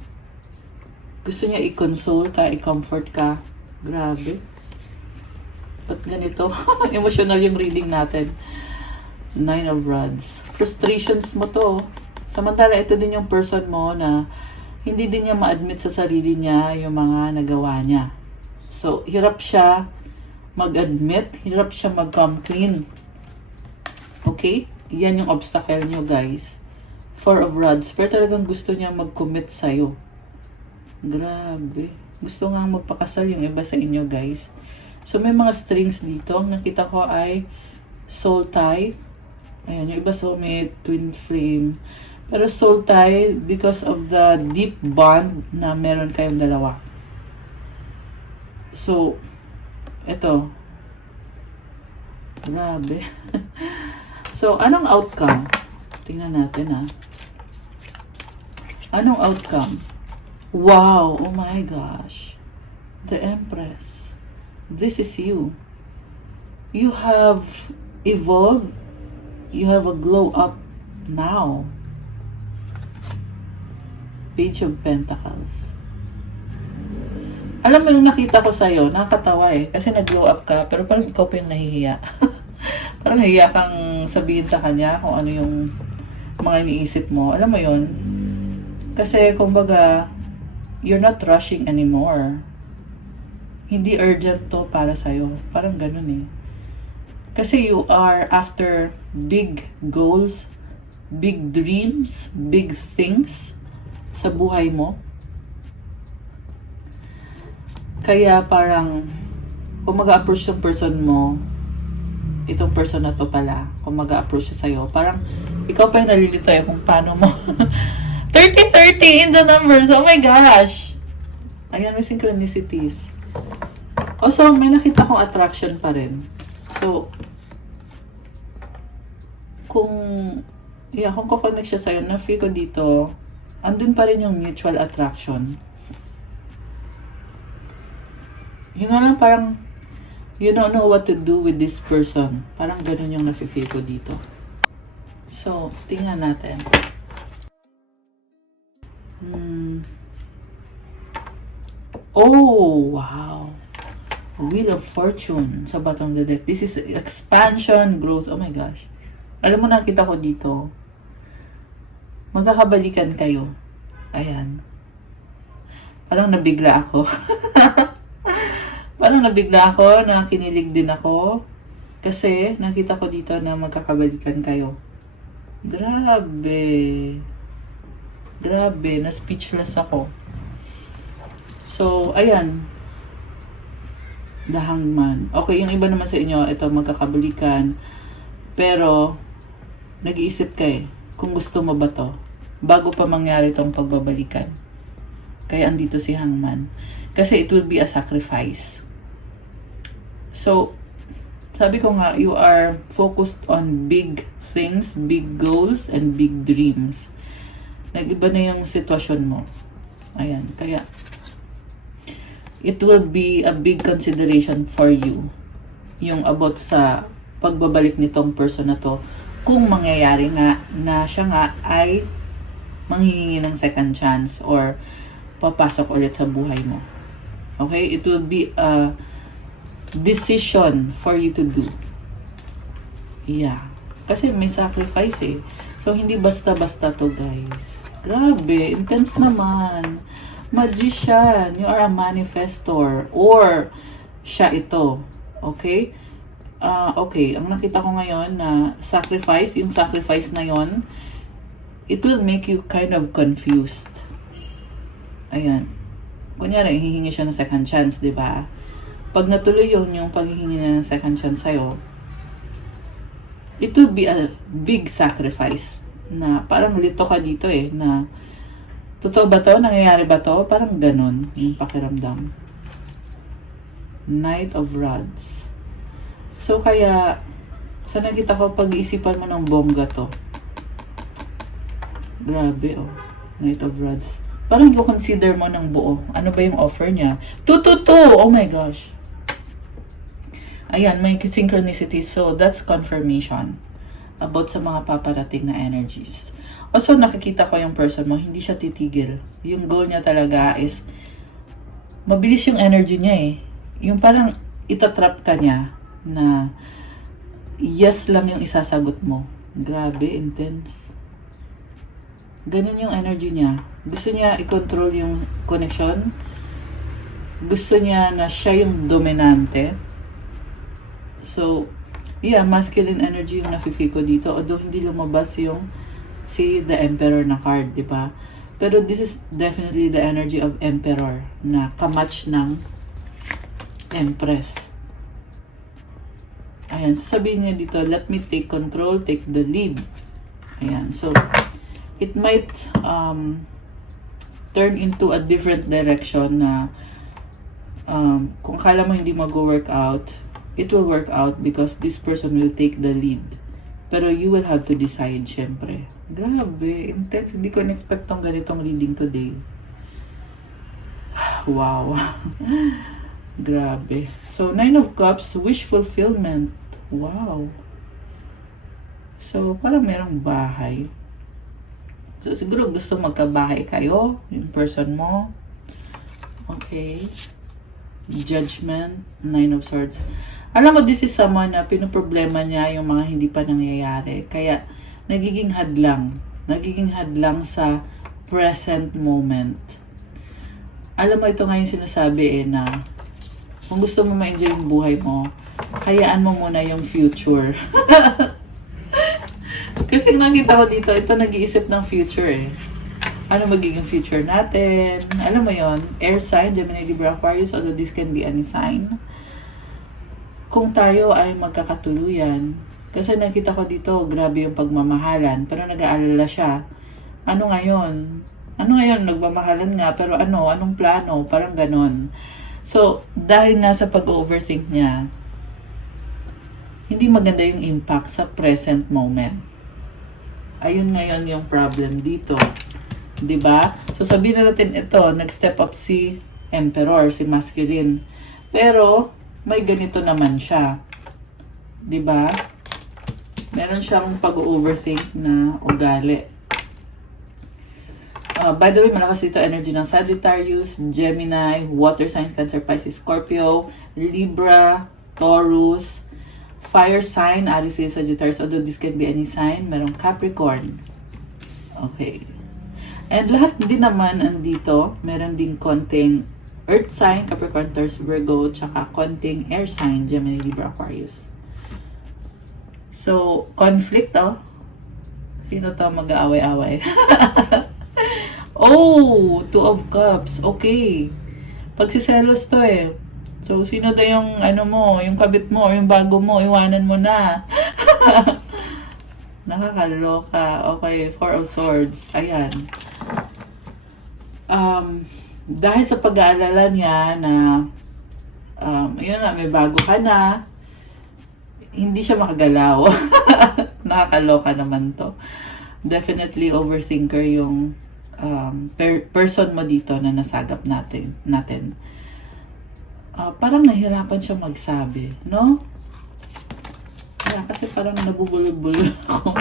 Gusto niya i-console ka, i-comfort ka. Grabe. Ba't ganito? Emotional yung reading natin. 9 of Rods. Frustrations mo to. Samantala, ito din yung person mo na hindi din niya ma-admit sa sarili niya yung mga nagawa niya. So, hirap siya mag-admit, hirap siya mag-come clean. Okay? Yan yung obstacle nyo, guys. 4 of Rods. Pero talagang gusto niya mag-commit sa'yo. Grabe. Gusto nga magpakasal yung iba sa inyo, guys. So, may mga strings dito. Ang nakita ko ay soul tie. Ayan, yung iba soulmate, twin flame. Pero soul tie because of the deep bond na meron kayong dalawa. So, eto. Grabe. So, anong outcome? Tingnan natin, ha. Anong outcome? Wow! Oh my gosh. The Empress. This is you. You have evolved. You have a glow up now. Page of Pentacles. Alam mo yung nakita ko sa'yo, nakakatawa eh. Kasi nag-glow up ka, pero parang ikaw pa yung nahihiya. Parang nahihiya kang sabihin sa kanya kung ano yung mga iniisip mo. Alam mo yun? Kasi, kumbaga, you're not rushing anymore. Hindi urgent to para sa'yo. Parang ganun eh. Kasi you are after big goals, big dreams, big things sa buhay mo. Kaya parang, kung mag-approach yung person mo, itong person na to pala, kung mag-approach siya sa'yo, parang ikaw pa yung nalilito eh kung paano mo. 30-30 in the numbers. Oh my gosh! Ayan, may synchronicities. Also, may nakita kong attraction pa rin. So, kung kukonect siya sa'yo, na-feel ko dito, andun pa rin yung mutual attraction. Yun nga lang parang, you don't know what to do with this person. Parang ganun yung na-feel ko dito. So, tingnan natin. Oh, wow. Wheel of Fortune sa bottom of the deck. This is expansion, growth. Oh my gosh. Alam mo, nakita ko dito. Magkakabalikan kayo. Ayan. Parang nabigla ako. Parang nabigla ako, nakinilig din ako. Kasi nakita ko dito na magkakabalikan kayo. Grabe. Grabe, na-speechless ako. So, ayan. The Hangman. Okay, yung iba naman sa inyo, ito magkakabalikan. Pero, nag-iisip ka eh, kung gusto mo ba to, bago pa mangyari tong pagbabalikan. Kaya andito si Hangman. Kasi it will be a sacrifice. So, sabi ko nga, you are focused on big things, big goals, and big dreams. Nag-iba na yung sitwasyon mo. Ayan, kaya it will be a big consideration for you yung about sa pagbabalik nitong person na to, kung mangyayari nga na siya nga ay manghihingi ng second chance or papasok ulit sa buhay mo. Okay? It will be a decision for you to do. Yeah. Kasi may sacrifice eh. So, hindi basta-basta to, guys. Grabe, intense naman. Magician, you are a manifestor. Or, siya ito. Okay? Okay, ang nakita ko ngayon na sacrifice, yung sacrifice na yon, it will make you kind of confused. Ayan. Kunyari, hihingi siya ng second chance, di ba? pag natuloy yung paghihingi na ng second chance sa'yo, it will be a big sacrifice na parang lito ka dito na totoo ba to? Nangyayari ba to? Parang ganun yung pakiramdam. Knight of Rods. So kaya, sa nakita ko, pag-iisipan mo ng bongga to. Grabe Knight of Rods. Parang i-consider mo ng buo. Ano ba yung offer niya? 222! Oh my gosh. Ayan, may synchronicity. So, that's confirmation about sa mga paparating na energies. Also, nakikita ko yung person mo, hindi siya titigil. Yung goal niya talaga is, mabilis yung energy niya Yung parang itatrap ka niya na yes lang yung isasagot mo. Grabe, intense. Ganun yung energy niya. Gusto niya i-control yung connection. Gusto niya na siya yung dominante. So, yeah, masculine energy yung nafe-feel ko dito. Although hindi lumabas yung the Emperor na card, di ba? Pero this is definitely the energy of Emperor na kamatch ng Empress. Ayan, sasabihin niya dito, let me take control, take the lead. Ayan, so, it might turn into a different direction na kung akala mo hindi mag-work out, it will work out because this person will take the lead. Pero you will have to decide, syempre. Grabe, intense. Hindi ko na-expect tong ganitong reading today. Wow. Grabe. So, 9 of Cups, wish fulfillment. Wow. So, parang merong bahay. So, siguro gusto magkabahay kayo, yung person mo. Okay. Judgment, 9 of Swords. Alam mo, this is someone na pinoproblema niya yung mga hindi pa nangyayari. Kaya, nagiging hadlang. Nagiging hadlang sa present moment. Alam mo, ito nga yung sinasabi na kung gusto mo ma-enjoy yung buhay mo, hayaan mo muna yung future. Kasi nakita ko dito, ito nag-iisip ng future Ano magiging future natin? Alam mo yon, air sign, Gemini, Libra, Aquarius, although this can be any sign. Kung tayo ay magkakatuluyan, kasi nakita ko dito, grabe yung pagmamahalan, pero nag-aalala siya. Ano ngayon? Ano ngayon? Nagmamahalan nga, pero anong plano? Parang ganon. So, dahil nga sa pag-overthink niya, hindi maganda yung impact sa present moment. Ayun ngayon yung problem dito. 'Di ba? So sabihin na natin ito, nag-step up si Emperor, si masculine. Pero may ganito naman siya. 'Di ba? Meron siyang pag-overthink na ugali. By the way, malakas dito energy ng Sagittarius, Gemini, Water signs, Cancer, Pisces, Scorpio, Libra, Taurus, Fire sign, Aries, Sagittarius, although this can be any sign. Merong Capricorn. Okay. And lahat din naman andito, meron din konting Earth sign, Capricorn, Taurus, Virgo, tsaka konting Air sign, Gemini, Libra, Aquarius. So, conflict, Sino to mag-aaway-aaway? Oh, 2 of Cups. Okay. Pagsiselos to So, sino daw yung yung kabit mo, or yung bago mo, iwanan mo na. Nakakaloka. Okay, 4 of Swords. Ayan. Dahil sa pag-aalala niya na, yun na, may bago ka na, hindi siya makagalaw. Nakakaloka naman to. Definitely overthinker yung person mo dito na nasagap natin. Parang nahirapan siya magsabi, no? Yeah, kasi parang nabubulol-bulol ako.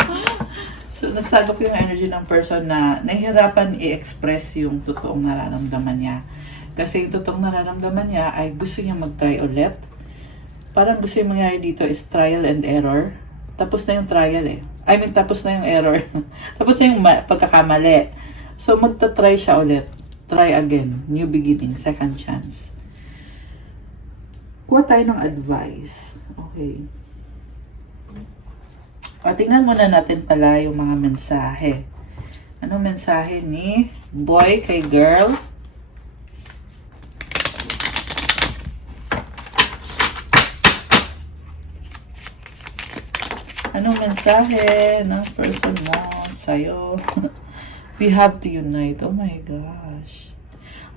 So, nasagap yung energy ng person na nahihirapan i-express yung totoong nararamdaman niya. Kasi yung totoong nararamdaman niya ay gusto niya mag-try ulit. Parang gusto yung mangyari dito is trial and error. Tapos na yung trial tapos na yung error. Tapos na yung pagkakamali. So, magta-try siya ulit. Try again. New beginning. Second chance. Kuha tayo ng advice. Okay. Tingnan muna natin pala yung mga mensahe. Ano mensahe ni boy kay girl? Anong mensahe ng person mo sa'yo? We have to unite. Oh my gosh.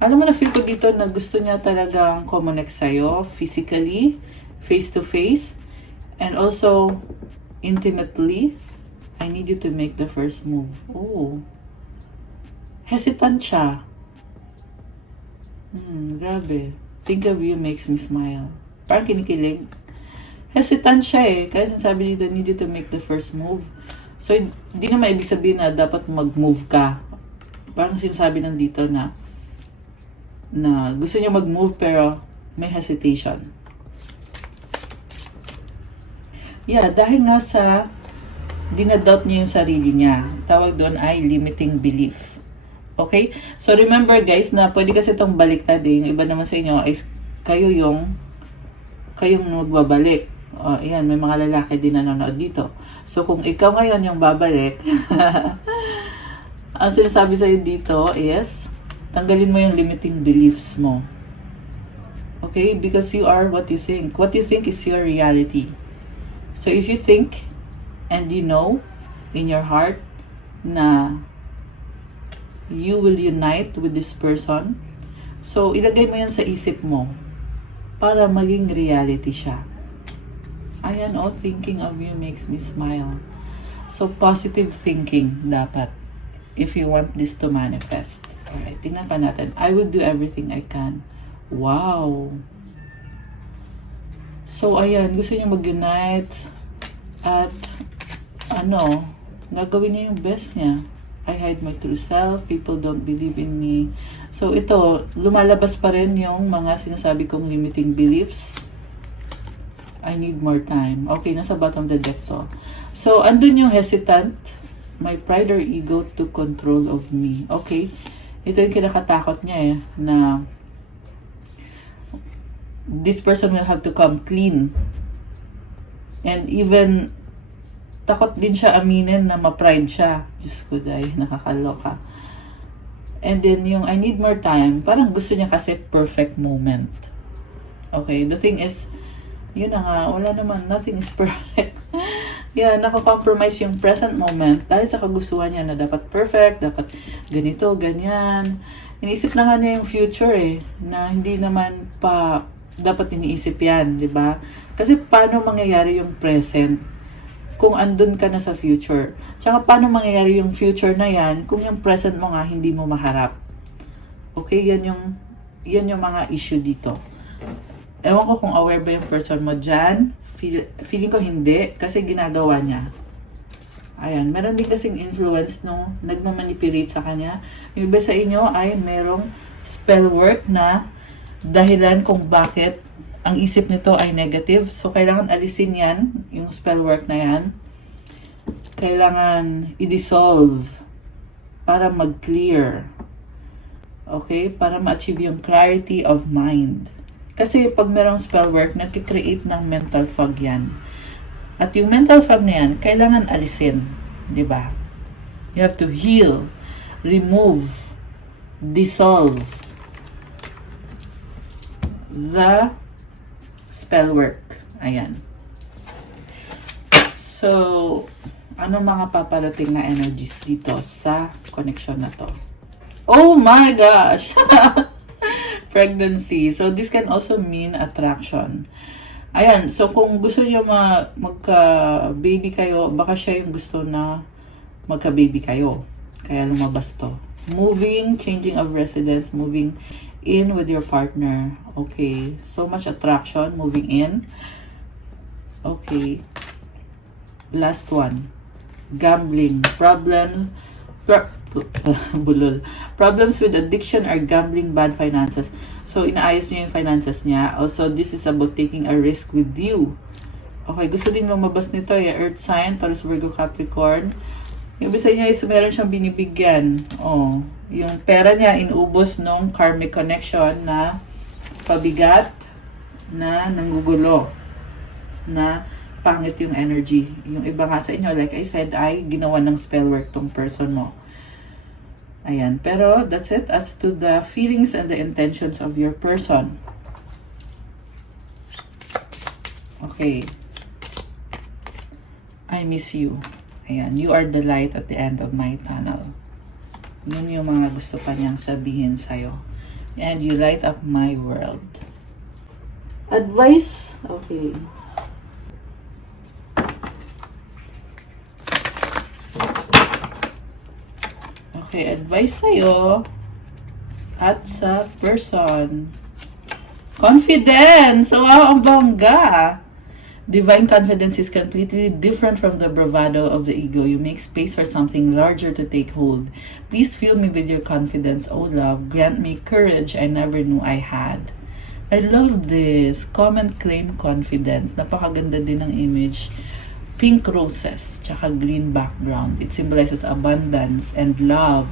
Alam mo, na-feel ko dito na gusto niya talagang connect sa'yo physically, face-to-face, and also intimately. I need you to make the first move. Oh. Hesitant siya. Grabe. Think of you makes me smile. Parang kinikilig. Hesitant siya eh. Kaya sinasabi dito, need you to make the first move. So, hindi na maibig sabihin na dapat mag-move ka. Parang sinasabi nandito na gusto niya mag-move pero may hesitation. Yeah, dahil nga sa dinadoubt niya yung sarili niya. Tawag doon ay limiting belief. Okay? So, remember guys na pwede kasi itong baliktad eh. Yung iba naman sa inyo is kayong magbabalik. Ayan, may mga lalaki din na nanonood dito. So, kung ikaw ngayon yung babalik, ang sinasabi sa'yo dito is, tanggalin mo yung limiting beliefs mo. Okay? Because you are what you think. What you think is your reality. So, if you think and you know in your heart na you will unite with this person, so, ilagay mo yan sa isip mo para maging reality siya. Ayan, thinking of you makes me smile. So, positive thinking dapat if you want this to manifest. Alright, tingnan pa natin. I will do everything I can. Wow! So, ayan, gusto niya mag-unite at gagawin niya yung best niya. I hide my true self. People don't believe in me. So, ito, lumalabas pa rin yung mga sinasabi kong limiting beliefs. I need more time. Okay, nasa bottom of the deck to. So, andun yung hesitant. My pride or ego took control of me. Okay, ito yung kinakatakot niya na this person will have to come clean. And even takot din siya aminin na ma-pride siya. Diyos ko dahil, nakakaloka. And then yung I need more time, parang gusto niya kasi perfect moment. Okay, the thing is, yun na nga, wala naman, nothing is perfect. Yeah, nako-compromise yung present moment dahil sa kagustuhan niya na dapat perfect, dapat ganito, ganyan. Iniisip na nga niya yung future na hindi naman pa dapat iniisip yan, di ba? Kasi paano mangyayari yung present kung andun ka na sa future? Tsaka paano mangyayari yung future na yan kung yung present mo nga hindi mo maharap? Okay, yan yung mga issue dito. Ewan ko kung aware ba yung person mo dyan. Feeling ko hindi kasi ginagawa niya. Ayan, meron din kasing influence nagmamanipulate sa kanya. Yung iba sa inyo ay merong spell work na dahilan kung bakit ang isip nito ay negative. So, kailangan alisin yan, yung spell work na yan. Kailangan i-dissolve para mag-clear. Okay? Para ma-achieve yung clarity of mind. Kasi pag merong spell work, nag-create ng mental fog yan. At yung mental fog na yan, kailangan alisin. Diba? You have to heal, remove, dissolve the spell work. Ayan. So, ano mga paparating na energies dito sa connection na to? Oh my gosh! Pregnancy. So, this can also mean attraction. Ayan. So, kung gusto niyo magka-baby kayo, baka siya yung gusto na magka-baby kayo. Kaya lumabas to. Moving, changing of residence, moving in with your partner. Okay. So much attraction, moving in. Okay. Last one. Gambling. Bulol. Problems with addiction or gambling, bad finances. So, inaayos niya yung finances niya. Also, this is about taking a risk with you. Okay, gusto din lumabas nito Earth sign, Taurus, Virgo, Capricorn. Yung isa niya is meron siyang binibigyan. Yung pera niya inubos nung karmic connection na pabigat, na nanggugulo, na pangit yung energy. Yung iba nga sa inyo, like I said, ay ginawa ng spell work tong person mo. Ayan. Pero, that's it. As to the feelings and the intentions of your person. Okay. I I miss you. Ayan, you are the light at the end of my tunnel. Yun yung mga gusto pa niyang sabihin sa'yo. And you light up my world. Advice? Okay. Okay, advice sa'yo at sa person. Confidence! Wow, ang bongga! Divine confidence is completely different from the bravado of the ego. You make space for something larger to take hold. Please fill me with your confidence, O love. Grant me courage I never knew I had. I love this. Comment, claim, confidence. Napakaganda din ng image. Pink roses, tsaka green background. It symbolizes abundance and love.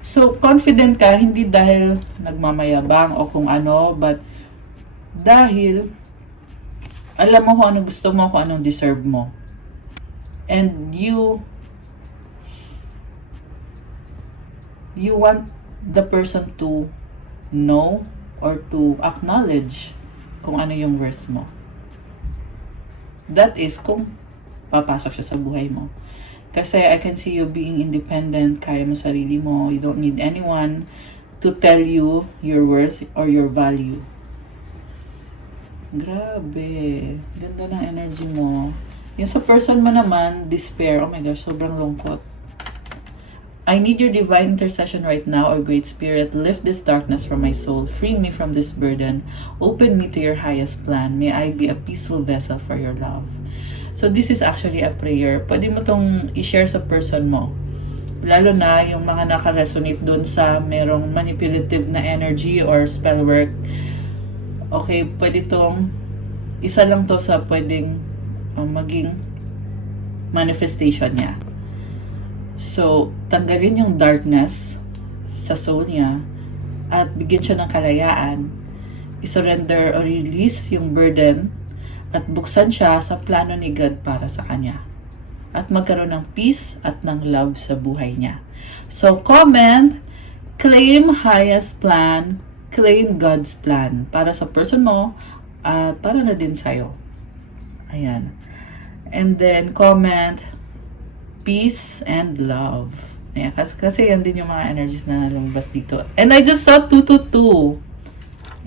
So, confident ka, hindi dahil nagmamayabang o kung ano, but dahil alam mo kung anong gusto mo, kung anong deserve mo. And you want the person to know or to acknowledge kung ano yung worth mo. That is kung papasok siya sa buhay mo. Kasi I can see you being independent, kaya mo sarili mo, you don't need anyone to tell you your worth or your value. Grabe. Ganda ng energy mo. Yung sa person mo naman, despair. Oh my gosh, sobrang lungkot. I need your divine intercession right now, O Great Spirit. Lift this darkness from my soul. Free me from this burden. Open me to your highest plan. May I be a peaceful vessel for your love. So this is actually a prayer. Pwede mo tong i-share sa person mo. Lalo na yung mga nakaresonate dun sa merong manipulative na energy or spell work. Okay, pwede tong isa lang to sa pwedeng maging manifestation niya. So, tanggalin yung darkness sa soul niya at bigyan siya ng kalayaan. I-surrender or release yung burden at buksan siya sa plano ni God para sa kanya. At magkaroon ng peace at ng love sa buhay niya. So, comment, claim highest plan, claim God's plan para sa person mo at para na din sa'yo. Ayan. And then, comment, peace and love. Ayan, kasi yan din yung mga energies na lumabas dito. And I just saw 222.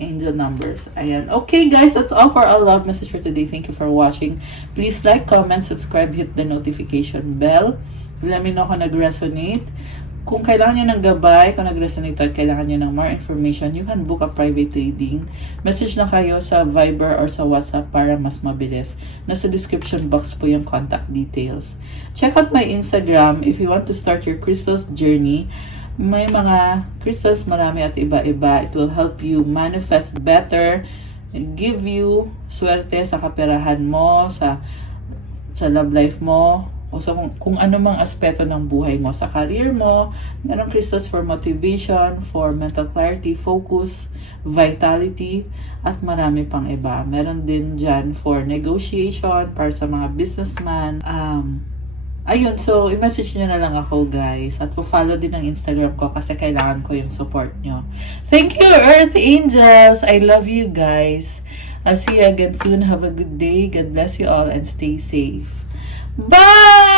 Angel numbers. Ayan. Okay guys, that's all for our love message for today. Thank you for watching. Please like, comment, subscribe, hit the notification bell. Let me know kung nag-resonate. Kung kailangan nyo ng gabay, kung nag-resonate at kailangan nyo ng more information, you can book a private reading. Message na kayo sa Viber or sa WhatsApp para mas mabilis. Nasa description box po yung contact details. Check out my Instagram if you want to start your crystals journey. May mga crystals marami at iba-iba. It will help you manifest better and give you swerte sa kaperahan mo, sa love life mo, o sa kung ano mang aspeto ng buhay mo. Sa career mo, merong crystals for motivation, for mental clarity, focus, vitality, at marami pang iba. Meron din dyan for negotiation, para sa mga businessman. Ayun, so i-message nyo na lang ako guys. At po-follow din ang Instagram ko kasi kailangan ko yung support nyo. Thank you, Earth Angels! I love you guys. I'll see you again soon. Have a good day. God bless you all and stay safe. Bye!